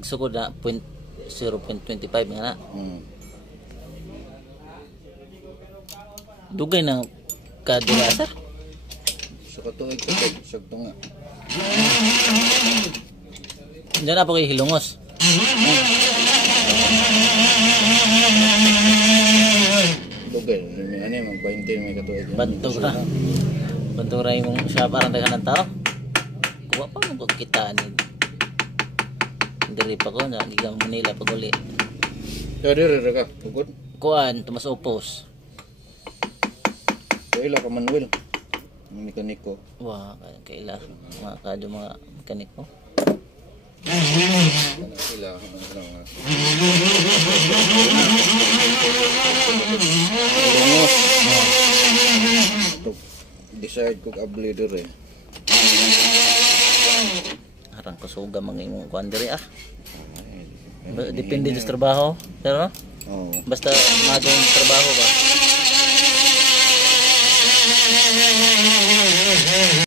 Sukod na 0.25 nga na. Dugay na kadula sir. So katuig sagto nga. Diyan na po kay hilungos. Dugay ani mag-20 may katuig. Bantura. Bantura yung siya parang dagan ng tao. Kuha pa mo kita ni. Diri pa ko na ligang Manila pag uli. Diri ka tugod. Kuan tumas opos. Kaila ka Manuel. Ang mekaniko. Wah, kaila mga kadyo mga mekaniko. Sila lang. Decide kung abli diri. Harang ko suga mga imong kuan diri ah. Depende sa trabaho, pero basta magong trabaho ba.